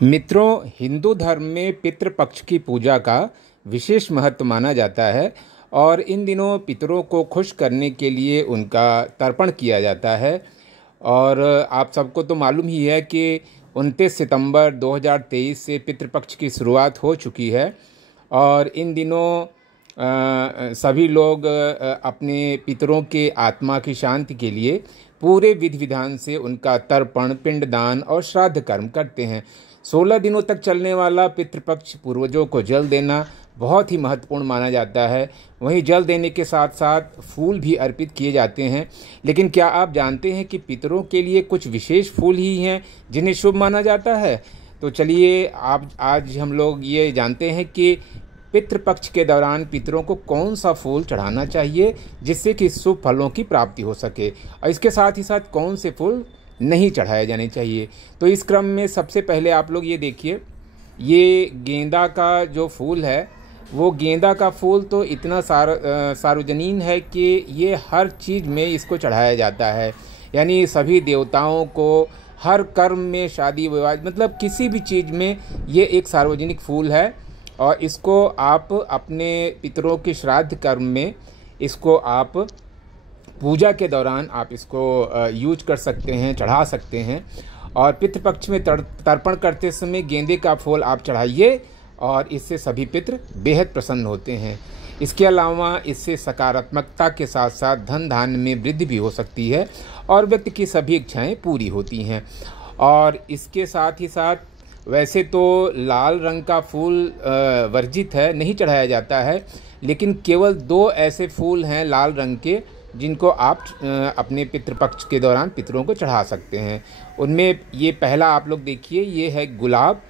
मित्रों, हिंदू धर्म में पितृपक्ष की पूजा का विशेष महत्व माना जाता है और इन दिनों पितरों को खुश करने के लिए उनका तर्पण किया जाता है। और आप सबको तो मालूम ही है कि 29 सितंबर 2023 से पितृपक्ष की शुरुआत हो चुकी है और इन दिनों सभी लोग अपने पितरों के आत्मा की शांति के लिए पूरे विधि विधान से उनका तर्पण, पिंडदान और श्राद्ध कर्म करते हैं। 16 दिनों तक चलने वाला पितृपक्ष पूर्वजों को जल देना बहुत ही महत्वपूर्ण माना जाता है। वहीं जल देने के साथ साथ फूल भी अर्पित किए जाते हैं। लेकिन क्या आप जानते हैं कि पितरों के लिए कुछ विशेष फूल ही हैं जिन्हें शुभ माना जाता है? तो चलिए आज हम लोग ये जानते हैं कि पितृपक्ष के दौरान पितरों को कौन सा फूल चढ़ाना चाहिए जिससे कि शुभ फलों की प्राप्ति हो सके, और इसके साथ ही साथ कौन से फूल नहीं चढ़ाए जाने चाहिए। तो इस क्रम में सबसे पहले आप लोग ये देखिए, ये गेंदा का जो फूल है, वो गेंदा का फूल तो इतना सार्वजनीन है कि ये हर चीज़ में इसको चढ़ाया जाता है। यानी सभी देवताओं को, हर कर्म में, शादी विवाह, मतलब किसी भी चीज़ में ये एक सार्वजनिक फूल है और इसको आप अपने पितरों के श्राद्ध कर्म में, इसको आप पूजा के दौरान आप इसको यूज कर सकते हैं, चढ़ा सकते हैं। और पितृपक्ष में तर्पण करते समय गेंदे का फूल आप चढ़ाइए और इससे सभी पितृ बेहद प्रसन्न होते हैं। इसके अलावा इससे सकारात्मकता के साथ साथ धन धान्य में वृद्धि भी हो सकती है और व्यक्ति की सभी इच्छाएं पूरी होती हैं। और इसके साथ ही साथ वैसे तो लाल रंग का फूल वर्जित है, नहीं चढ़ाया जाता है, लेकिन केवल 2 ऐसे फूल हैं लाल रंग के जिनको आप अपने पितृपक्ष के दौरान पितरों को चढ़ा सकते हैं। उनमें ये पहला आप लोग देखिए, ये है गुलाब।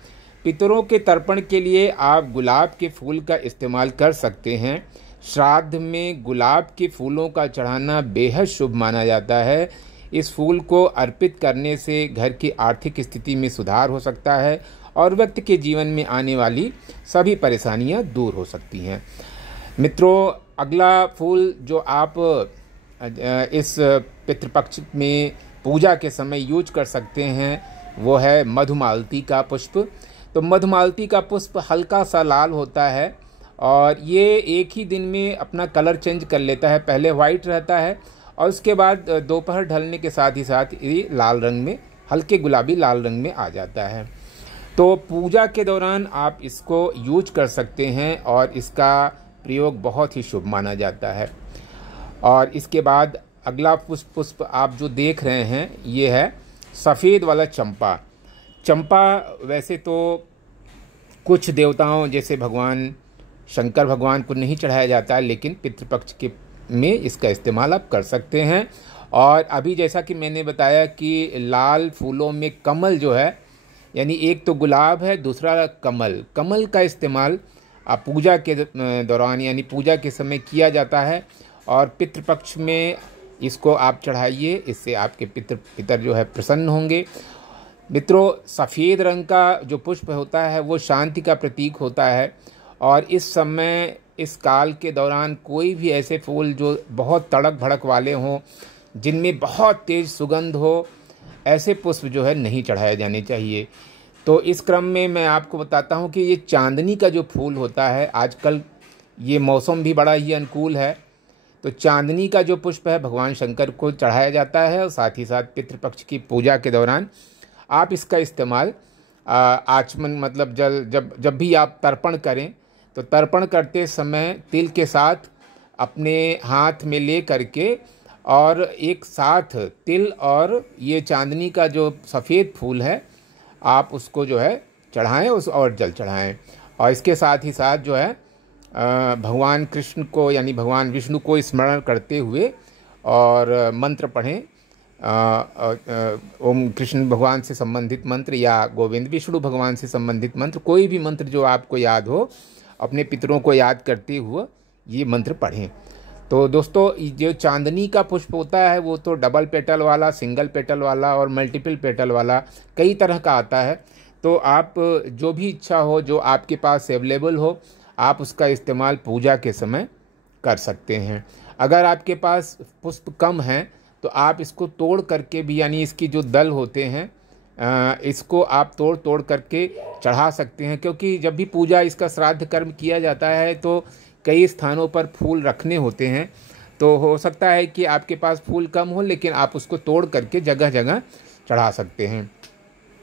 पितरों के तर्पण के लिए आप गुलाब के फूल का इस्तेमाल कर सकते हैं। श्राद्ध में गुलाब के फूलों का चढ़ाना बेहद शुभ माना जाता है। इस फूल को अर्पित करने से घर की आर्थिक स्थिति में सुधार हो सकता है और व्यक्ति के जीवन में आने वाली सभी परेशानियां दूर हो सकती हैं। मित्रों, अगला फूल जो आप इस पितृपक्ष में पूजा के समय यूज कर सकते हैं वो है मधुमालती का पुष्प। तो मधुमालती का पुष्प हल्का सा लाल होता है और ये एक ही दिन में अपना कलर चेंज कर लेता है। पहले वाइट रहता है और उसके बाद दोपहर ढलने के साथ ही साथ ये लाल रंग में, हल्के गुलाबी लाल रंग में आ जाता है। तो पूजा के दौरान आप इसको यूज कर सकते हैं और इसका प्रयोग बहुत ही शुभ माना जाता है। और इसके बाद अगला पुष्प आप जो देख रहे हैं ये है सफ़ेद वाला चंपा। चंपा वैसे तो कुछ देवताओं जैसे भगवान शंकर भगवान को नहीं चढ़ाया जाता है, लेकिन पितृपक्ष के में इसका इस्तेमाल आप कर सकते हैं। और अभी जैसा कि मैंने बताया कि लाल फूलों में कमल जो है, यानी एक तो गुलाब है, दूसरा कमल का इस्तेमाल आप पूजा के दौरान, यानी पूजा के समय किया जाता है और पितृपक्ष में इसको आप चढ़ाइए। इससे आपके पितर जो है प्रसन्न होंगे। मित्रों, सफ़ेद रंग का जो पुष्प होता है वो शांति का प्रतीक होता है और इस समय, इस काल के दौरान कोई भी ऐसे फूल जो बहुत तड़क भड़क वाले हों, जिनमें बहुत तेज़ सुगंध हो, ऐसे पुष्प जो है नहीं चढ़ाए जाने चाहिए। तो इस क्रम में मैं आपको बताता हूँ कि ये चांदनी का जो फूल होता है, आजकल ये मौसम भी बड़ा ही अनुकूल है, तो चांदनी का जो पुष्प है भगवान शंकर को चढ़ाया जाता है और साथ ही साथ पितृपक्ष की पूजा के दौरान आप इसका इस्तेमाल आचमन, मतलब जब भी आप तर्पण करें तो तर्पण करते समय तिल के साथ अपने हाथ में ले करके और एक साथ तिल और ये चांदनी का जो सफ़ेद फूल है आप उसको जो है चढ़ाएं और जल चढ़ाएं। और इसके साथ ही साथ जो है भगवान कृष्ण को, यानी भगवान विष्णु को स्मरण करते हुए और मंत्र पढ़ें। ओम कृष्ण भगवान से संबंधित मंत्र या गोविंद विष्णु भगवान से संबंधित मंत्र, कोई भी मंत्र जो आपको याद हो, अपने पितरों को याद करते हुए ये मंत्र पढ़ें। तो दोस्तों, जो चांदनी का पुष्प होता है वो तो डबल पेटल वाला, सिंगल पेटल वाला और मल्टीपल पेटल वाला कई तरह का आता है। तो आप जो भी इच्छा हो, जो आपके पास अवेलेबल हो, आप उसका इस्तेमाल पूजा के समय कर सकते हैं। अगर आपके पास पुष्प कम हैं तो आप इसको तोड़ करके भी, यानी इसकी जो दल होते हैं इसको आप तोड़ तोड़ करके चढ़ा सकते हैं, क्योंकि जब भी पूजा इसका श्राद्ध कर्म किया जाता है तो कई स्थानों पर फूल रखने होते हैं। तो हो सकता है कि आपके पास फूल कम हो, लेकिन आप उसको तोड़ करके जगह जगह चढ़ा सकते हैं।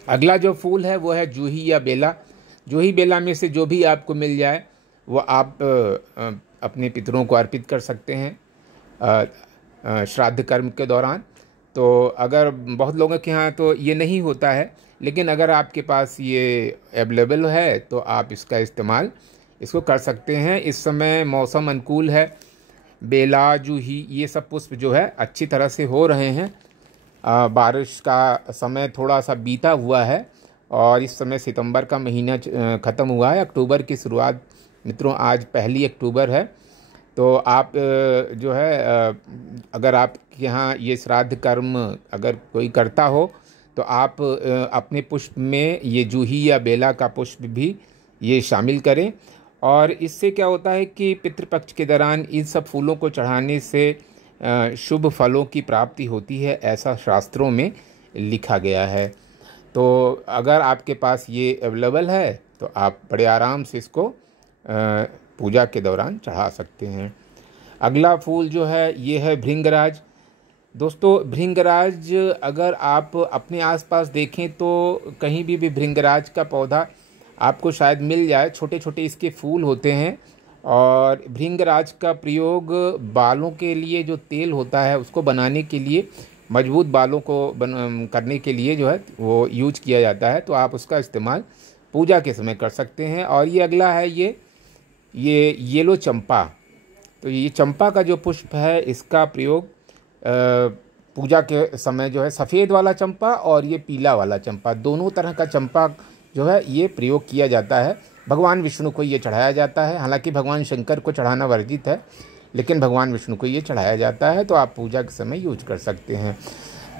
अगला जो फूल है वो है जूही या बेला। जूही बेला में से जो भी आपको मिल जाए वो आप अपने पितरों को अर्पित कर सकते हैं श्राद्ध कर्म के दौरान। तो अगर बहुत लोगों के यहाँ तो ये नहीं होता है, लेकिन अगर आपके पास ये अवेलेबल है तो आप इसका इस्तेमाल इसको कर सकते हैं। इस समय मौसम अनुकूल है, बेला, जूही ये सब पुष्प जो है अच्छी तरह से हो रहे हैं। बारिश का समय थोड़ा सा बीता हुआ है और इस समय सितंबर का महीना ख़त्म हुआ है, अक्टूबर की शुरुआत मित्रों आज 1 अक्टूबर है। तो आप जो है अगर आपके यहाँ ये श्राद्ध कर्म अगर कोई करता हो तो आप अपने पुष्प में ये जूही या बेला का पुष्प भी ये शामिल करें। और इससे क्या होता है कि पितृपक्ष के दौरान इन सब फूलों को चढ़ाने से शुभ फलों की प्राप्ति होती है, ऐसा शास्त्रों में लिखा गया है। तो अगर आपके पास ये अवेलेबल है तो आप बड़े आराम से इसको पूजा के दौरान चढ़ा सकते हैं। अगला फूल जो है ये है भृंगराज। दोस्तों भृंगराज अगर आप अपने आसपास देखें तो कहीं भी भृंगराज का पौधा आपको शायद मिल जाए। छोटे छोटे इसके फूल होते हैं और भृंगराज का प्रयोग बालों के लिए जो तेल होता है उसको बनाने के लिए, मजबूत बालों को करने के लिए जो है वो यूज किया जाता है। तो आप उसका इस्तेमाल पूजा के समय कर सकते हैं। और ये अगला है ये येलो चंपा। तो ये चंपा का जो पुष्प है इसका प्रयोग पूजा के समय जो है सफ़ेद वाला चंपा और ये पीला वाला चंपा, दोनों तरह का चंपा जो है ये प्रयोग किया जाता है। भगवान विष्णु को ये चढ़ाया जाता है। हालांकि भगवान शंकर को चढ़ाना वर्जित है, लेकिन भगवान विष्णु को ये चढ़ाया जाता है। तो आप पूजा के समय यूज कर सकते हैं।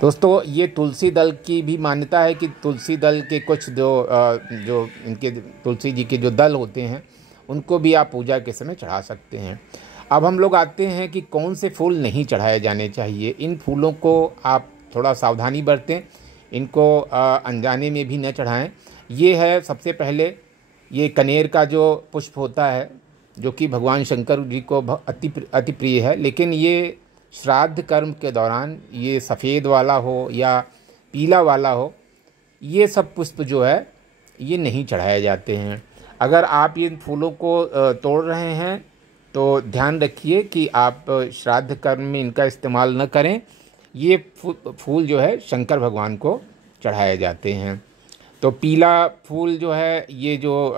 दोस्तों ये तुलसी दल की भी मान्यता है कि तुलसी दल के कुछ जो इनके तुलसी जी के जो दल होते हैं उनको भी आप पूजा के समय चढ़ा सकते हैं। अब हम लोग आते हैं कि कौन से फूल नहीं चढ़ाए जाने चाहिए। इन फूलों को आप थोड़ा सावधानी बरतें, इनको अनजाने में भी न चढ़ाएं। ये है सबसे पहले ये कनेर का जो पुष्प होता है जो कि भगवान शंकर जी को अति प्रिय है, लेकिन ये श्राद्ध कर्म के दौरान ये सफ़ेद वाला हो या पीला वाला हो, ये सब पुष्प जो है ये नहीं चढ़ाए जाते हैं। अगर आप इन फूलों को तोड़ रहे हैं तो ध्यान रखिए कि आप श्राद्ध कर्म में इनका इस्तेमाल न करें। ये फूल जो है शंकर भगवान को चढ़ाए जाते हैं। तो पीला फूल जो है ये जो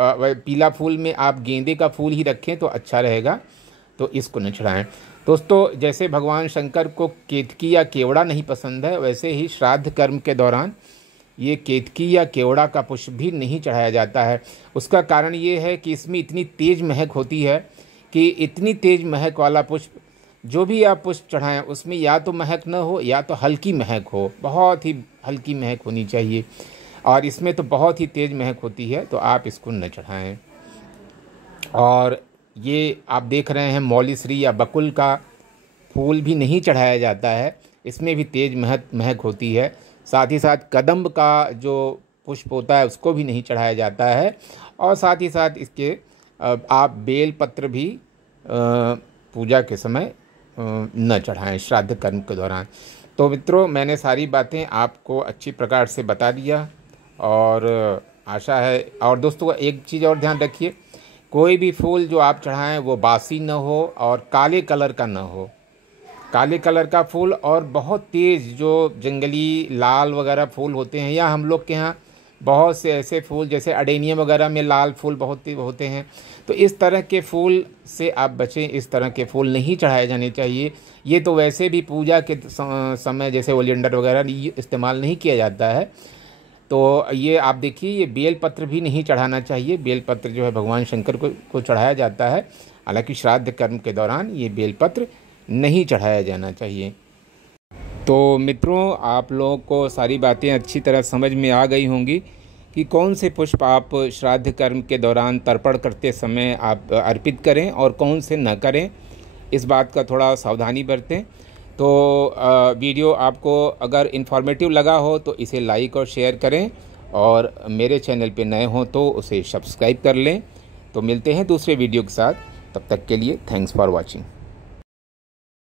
पीला फूल में आप गेंदे का फूल ही रखें तो अच्छा रहेगा, तो इसको न चढ़ाएं। दोस्तों जैसे भगवान शंकर को केतकी या केवड़ा नहीं पसंद है, वैसे ही श्राद्ध कर्म के दौरान ये केतकी या केवड़ा का पुष्प भी नहीं चढ़ाया जाता है। उसका कारण ये है कि इसमें इतनी तेज़ महक होती है कि इतनी तेज़ महक वाला पुष्प जो भी आप पुष्प चढ़ाएं उसमें या तो महक न हो या तो हल्की महक हो, बहुत ही हल्की महक होनी चाहिए। और इसमें तो बहुत ही तेज़ महक होती है, तो आप इसको न चढ़ाएं। और ये आप देख रहे हैं मौलीश्री या बकुल का फूल भी नहीं चढ़ाया जाता है, इसमें भी तेज़ महक होती है। साथ ही साथ कदम्ब का जो पुष्प होता है उसको भी नहीं चढ़ाया जाता है। और साथ ही साथ इसके आप बेल पत्र भी पूजा के समय न चढ़ाएं श्राद्ध कर्म के दौरान। तो मित्रों मैंने सारी बातें आपको अच्छी प्रकार से बता दिया और आशा है। और दोस्तों एक चीज़ और ध्यान रखिए, कोई भी फूल जो आप चढ़ाएं वो बासी न हो और काले कलर का न हो। काले कलर का फूल और बहुत तेज़ जो जंगली लाल वगैरह फूल होते हैं, या हम लोग के यहाँ बहुत से ऐसे फूल जैसे अडेनियम वगैरह में लाल फूल बहुत होते हैं, तो इस तरह के फूल से आप बचें। इस तरह के फूल नहीं चढ़ाए जाने चाहिए। ये तो वैसे भी पूजा के समय जैसे ओलियंडर वगैरह इस्तेमाल नहीं किया जाता है। तो ये आप देखिए ये बेलपत्र भी नहीं चढ़ाना चाहिए। बेलपत्र जो है भगवान शंकर को चढ़ाया जाता है, हालांकि श्राद्ध कर्म के दौरान ये बेलपत्र नहीं चढ़ाया जाना चाहिए। तो मित्रों आप लोगों को सारी बातें अच्छी तरह समझ में आ गई होंगी कि कौन से पुष्प आप श्राद्ध कर्म के दौरान तर्पण करते समय आप अर्पित करें और कौन से न करें। इस बात का थोड़ा सावधानी बरतें। तो वीडियो आपको अगर इन्फॉर्मेटिव लगा हो तो इसे लाइक और शेयर करें, और मेरे चैनल पे नए हों तो उसे सब्सक्राइब कर लें। तो मिलते हैं दूसरे वीडियो के साथ, तब तक के लिए थैंक्स फॉर वॉचिंग।